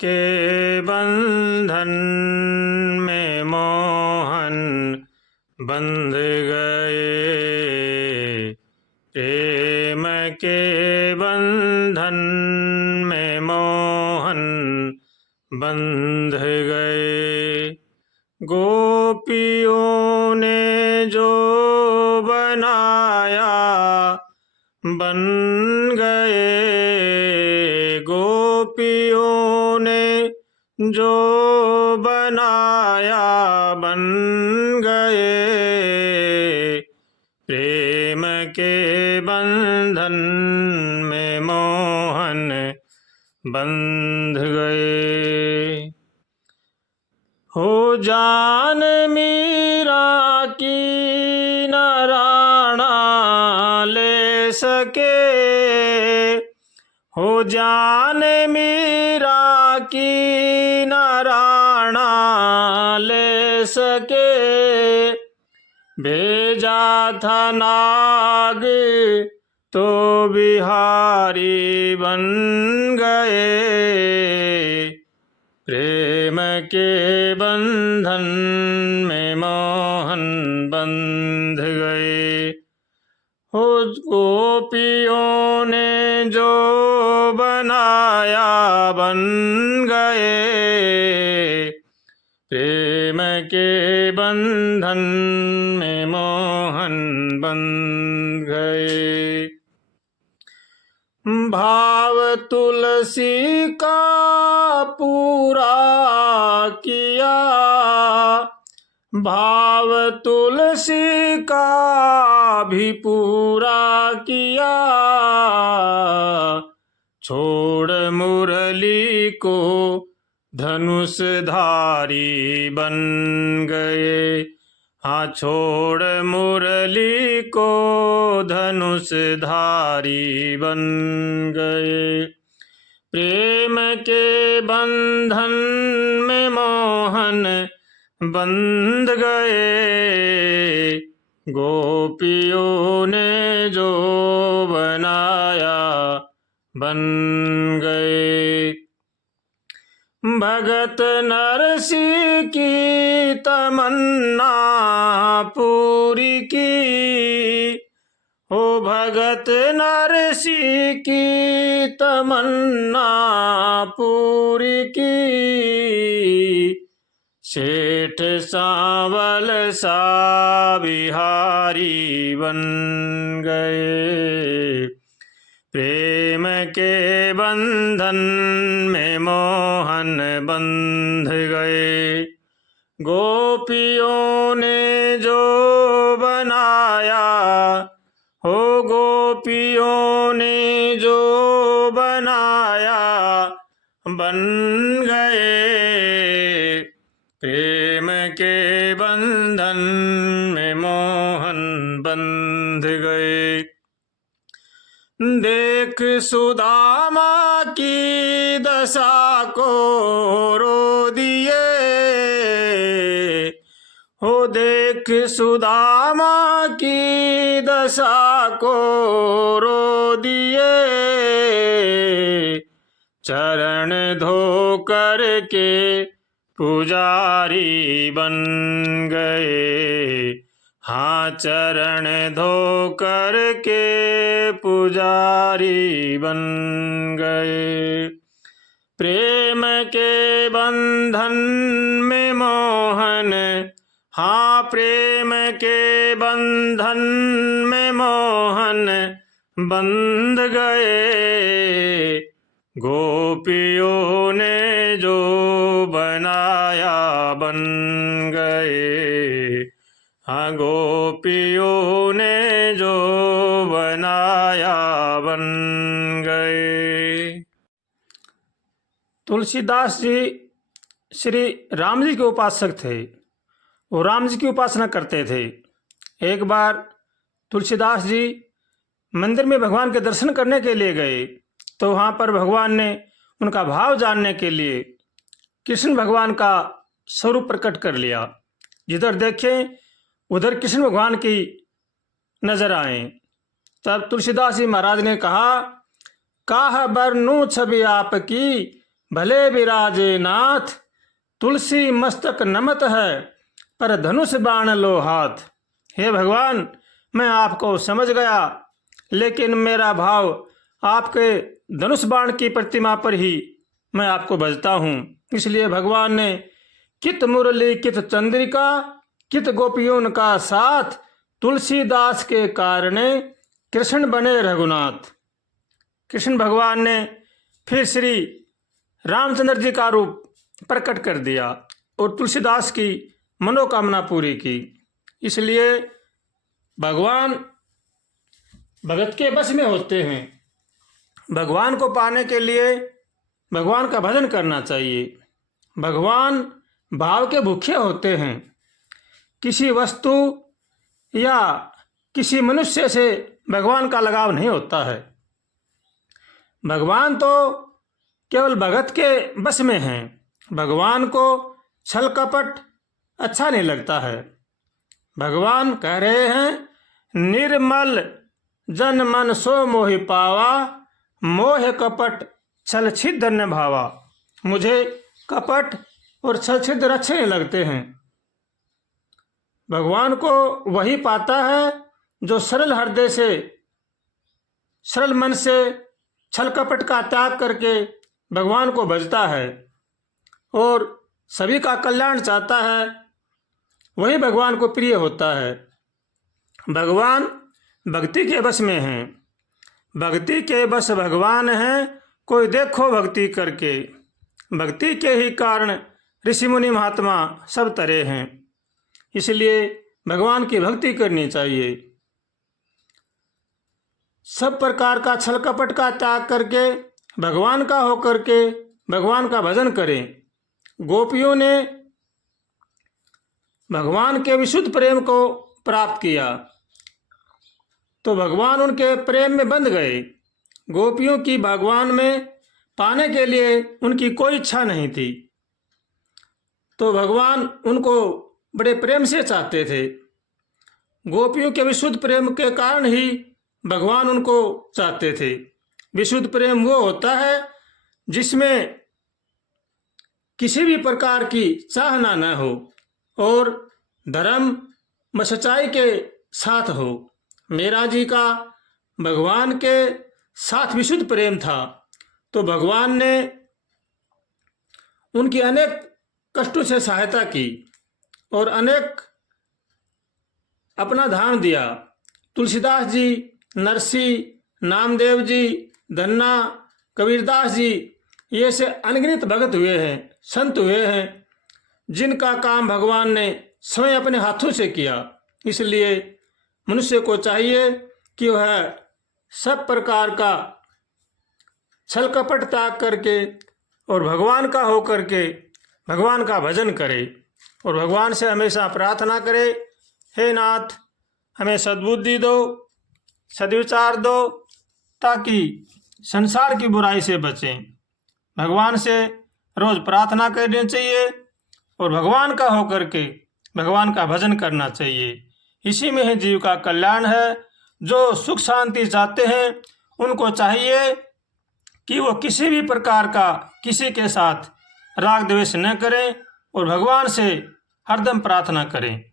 के बंधन में मोहन बंध गए, प्रेम के बंधन में मोहन बंध गए। गोपियों ने जो बनाया बन गए, गोपियों ने जो बनाया बन गए, प्रेम के बंधन में मोहन बंध गए। हो जान मीरा की न राणा ले सके, हो जान मीरा की न राणा ले सके, भेजा था नाग तो बिहारी बन गए, प्रेम के बंधन में मोहन बंध गए। हो गोपियों ने जो बनाया बन गए, प्रेम के बंधन में मोहन बंध गए। भाव तुलसी का पूरा किया, भाव तुलसी का भी पूरा किया, छोड़ मुरली को धनुषधारी बन गए, हाँ छोड़ मुरली को धनुषधारी बन गए, प्रेम के बंधन में मोहन बंध गए, गोपियों ने जो बनाया बन गए। भगत नरसी की तमन्ना पूरी की, हो भगत नरसी की तमन्ना पूरी की, सेठ सांवल सा बिहारी बन गए, प्रेम के बंधन में मोहन बंध गए। गोपियों ने जो बनाया, हो गोपियों ने जो बनाया बन गए, प्रेम के बंधन में मोहन बंध गए। देख सुदामा की दशा को रो दिए, हो देख सुदामा की दशा को रो दिए, चरण धो कर के पुजारी बन गए, हाँ चरण धो कर के पुजारी बन गए, प्रेम के बंधन में मोहन, हाँ प्रेम के बंधन में मोहन बंध गए, गोपियों ने जो बनाया बन गए, हाँ गोपियों ने जो बनाया बन गए। तुलसीदास जी श्री राम जी के उपासक थे, वो राम जी की उपासना करते थे। एक बार तुलसीदास जी मंदिर में भगवान के दर्शन करने के लिए गए, तो वहाँ पर भगवान ने उनका भाव जानने के लिए कृष्ण भगवान का स्वरूप प्रकट कर लिया। जिधर देखें उधर कृष्ण भगवान की नजर आए। तब तुलसीदास जी महाराज ने कहा, काह बरनूं छवि आपकी, भले विराजे नाथ, तुलसी मस्तक नमत है, पर धनुष बाण लो हाथ। हे भगवान, मैं आपको समझ गया, लेकिन मेरा भाव आपके धनुष बाण की प्रतिमा पर ही मैं आपको भजता हूँ। इसलिए भगवान ने कित मुरली कित चंद्रिका, कित गोपियों का साथ, तुलसीदास के कारणे कृष्ण बने रघुनाथ। कृष्ण भगवान ने फिर श्री रामचंद्र जी का रूप प्रकट कर दिया और तुलसीदास की मनोकामना पूरी की। इसलिए भगवान भगत के बस में होते हैं। भगवान को पाने के लिए भगवान का भजन करना चाहिए। भगवान भाव के भूखे होते हैं। किसी वस्तु या किसी मनुष्य से भगवान का लगाव नहीं होता है। भगवान तो केवल भगत के बस में हैं। भगवान को छल कपट अच्छा नहीं लगता है। भगवान कह रहे हैं, निर्मल जन मन सो मोहि पावा, मोह कपट छल छिद्र न भावा। मुझे कपट और छल छिद्र अच्छे नहीं लगते हैं। भगवान को वही पाता है जो सरल हृदय से, सरल मन से छल कपट का त्याग करके भगवान को भजता है और सभी का कल्याण चाहता है। वही भगवान को प्रिय होता है। भगवान भक्ति के बस में हैं। भक्ति के बस भगवान हैं, कोई देखो भक्ति करके। भक्ति के ही कारण ऋषि मुनि महात्मा सब तरे हैं। इसलिए भगवान की भक्ति करनी चाहिए। सब प्रकार का छल कपट का त्याग करके भगवान का होकर के भगवान का भजन करें। गोपियों ने भगवान के विशुद्ध प्रेम को प्राप्त किया तो भगवान उनके प्रेम में बंध गए। गोपियों की भगवान में पाने के लिए उनकी कोई इच्छा नहीं थी, तो भगवान उनको बड़े प्रेम से चाहते थे। गोपियों के विशुद्ध प्रेम के कारण ही भगवान उनको चाहते थे। विशुद्ध प्रेम वो होता है जिसमें किसी भी प्रकार की चाहना न हो और धर्म व सच्चाई के साथ हो। मीरा जी का भगवान के साथ विशुद्ध प्रेम था, तो भगवान ने उनकी अनेक कष्टों से सहायता की और अनेक अपना दान दिया। तुलसीदास जी, नरसी, नामदेव जी, धन्ना, कबीरदास जी, ये से अनगिनत भगत हुए हैं, संत हुए हैं, जिनका काम भगवान ने स्वयं अपने हाथों से किया। इसलिए मनुष्य को चाहिए कि वह सब प्रकार का छल कपट त्याग करके और भगवान का होकर के भगवान का भजन करे और भगवान से हमेशा प्रार्थना करे, हे नाथ, हमें सद्बुद्धि दो, सद्विचार दो, ताकि संसार की बुराई से बचें। भगवान से रोज प्रार्थना करनी चाहिए और भगवान का होकर के भगवान का भजन करना चाहिए। इसी में ही जीव का कल्याण है। जो सुख शांति चाहते हैं उनको चाहिए कि वो किसी भी प्रकार का किसी के साथ राग द्वेष न करें और भगवान से हरदम प्रार्थना करें।